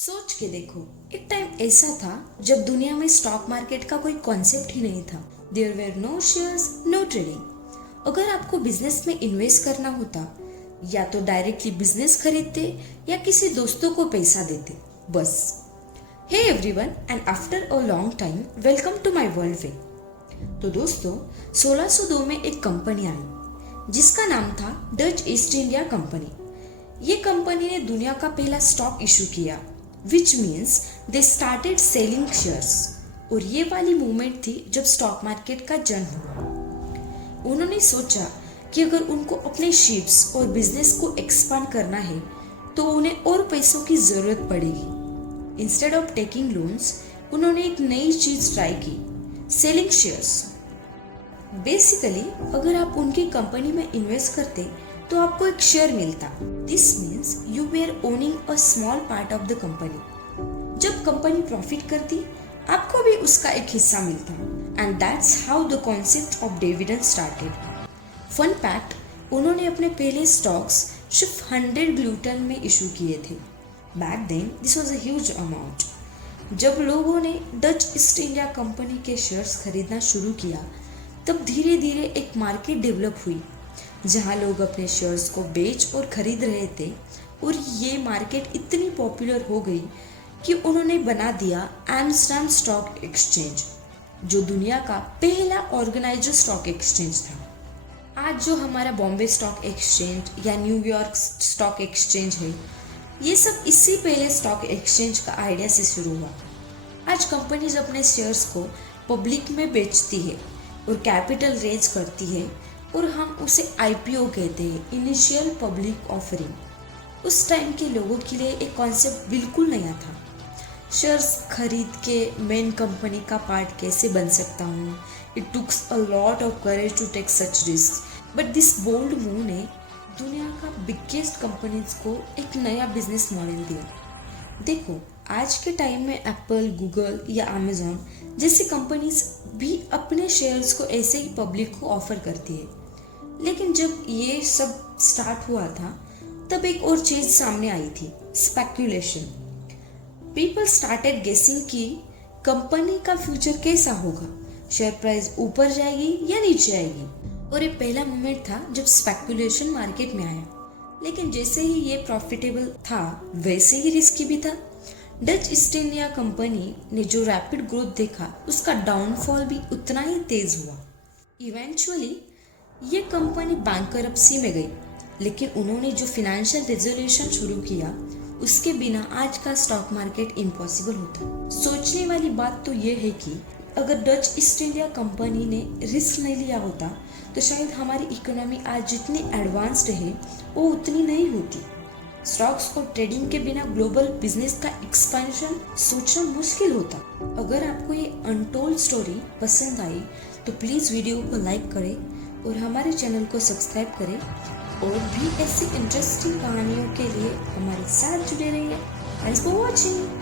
सोच के देखो, एक टाइम ऐसा था जब दुनिया में स्टॉक मार्केट का कोई कॉन्सेप्ट ही नहीं था। There were no shares, no trading. अगर आपको बिजनेस में इन्वेस्ट करना होता, या तो डायरेक्टली बिजनेस खरीदते या किसी दोस्तों को पैसा देते, बस। Hey everyone, and after a long time welcome to my world way. तो दोस्तों, 1602 में एक कंपनी आई जिसका नाम था डच ईस्ट इंडिया कंपनी। ये कंपनी ने दुनिया का पहला स्टॉक इशू किया, which means they started selling shares. और ये वाली मूवमेंट थी जब स्टॉक मार्केट का जन्म हुआ। उन्होंने सोचा कि अगर उनको अपने शिप्स और बिजनेस को एक्सपांड करना है तो उन्हें और पैसों की जरूरत पड़ेगी। इंस्टेड ऑफ टेकिंग लोन्स, उन्होंने एक नई चीज ट्राई की, सेलिंग शेयर्स। बेसिकली अगर आप उनकी कंपनी में इन्वेस्ट करते तो आपको एक शेयर मिलता। This means you were owning a small part of the company. जब कंपनी प्रॉफिट करती, आपको भी उसका एक हिस्सा मिलता। And that's how the concept of dividend started. Fun fact, उन्होंने अपने पहले स्टॉक्स सिर्फ 100 ग्लूटन में इशू किए थे। Back then this was a huge amount. जब लोगों ने डच ईस्ट इंडिया कंपनी के शेयर्स खरीदना शुरू किया, तब धीरे धीरे एक मार्केट डेवलप हुई जहां लोग अपने शेयर्स को बेच और खरीद रहे थे। और ये मार्केट इतनी पॉपुलर हो गई कि उन्होंने बना दिया एम्स्टर्डम स्टॉक एक्सचेंज, जो दुनिया का पहला ऑर्गेनाइज्ड स्टॉक एक्सचेंज था। आज जो हमारा बॉम्बे स्टॉक एक्सचेंज या न्यूयॉर्क स्टॉक एक्सचेंज है, ये सब इससे पहले स्टॉक एक्सचेंज का आइडिया से शुरू हुआ। आज कंपनीज अपने शेयर्स को पब्लिक में बेचती है और कैपिटल रेज करती है, और हम उसे आईपीओ कहते हैं, इनिशियल पब्लिक ऑफरिंग। उस टाइम के लोगों के लिए एक कॉन्सेप्ट बिल्कुल नया था। शेयर्स खरीद के मेन कंपनी का पार्ट कैसे बन सकता हूँ। It takes a lot of courage to take such risk, but this bold move ने दुनिया का बिगेस्ट कंपनीज को एक नया बिजनेस मॉडल दिया। देखो, आज के टाइम में एप्पल, गूगल या अमेजोन जैसी कंपनीज भी अपने शेयर्स को ऐसे ही पब्लिक को ऑफर करती है। लेकिन जब ये सब स्टार्ट हुआ था, तब एक और चीज सामने आई थी, स्पेक्यूलेशन। पीपल स्टार्टेड गेसिंग कि कंपनी का फ्यूचर कैसा होगा, शेयर प्राइस ऊपर जाएगी या नीचे आएगी। और ये पहला मोमेंट था जब स्पेक्यूलेशन मार्केट में आया। लेकिन जैसे ही ये प्रॉफिटेबल था, वैसे ही रिस्की भी था। डच ईस्ट इंडिया कंपनी ने जो रैपिड ग्रोथ देखा, उसका डाउनफॉल भी उतना ही तेज हुआ। इवेंचुअली ये कंपनी बैंकरप्सी में गई, लेकिन उन्होंने जो फाइनेंशियल रेजोल्यूशन शुरू किया, उसके बिना आज का स्टॉक मार्केट इम्पॉसिबल होता। सोचने वाली बात तो ये है कि अगर डच ईस्ट इंडिया कंपनी ने रिस्क नहीं लिया होता, तो शायद हमारी इकोनॉमी आज जितनी एडवांस्ड है वो उतनी नहीं होती। स्टॉक्स और ट्रेडिंग के बिना ग्लोबल बिजनेस का एक्सपेंशन सोचना मुश्किल होता। अगर आपको ये अनटोल्ड स्टोरी पसंद आई तो प्लीज़ वीडियो को लाइक करें और हमारे चैनल को सब्सक्राइब करें। और भी ऐसी इंटरेस्टिंग कहानियों के लिए हमारे साथ जुड़े रहिए। Thanks for watching.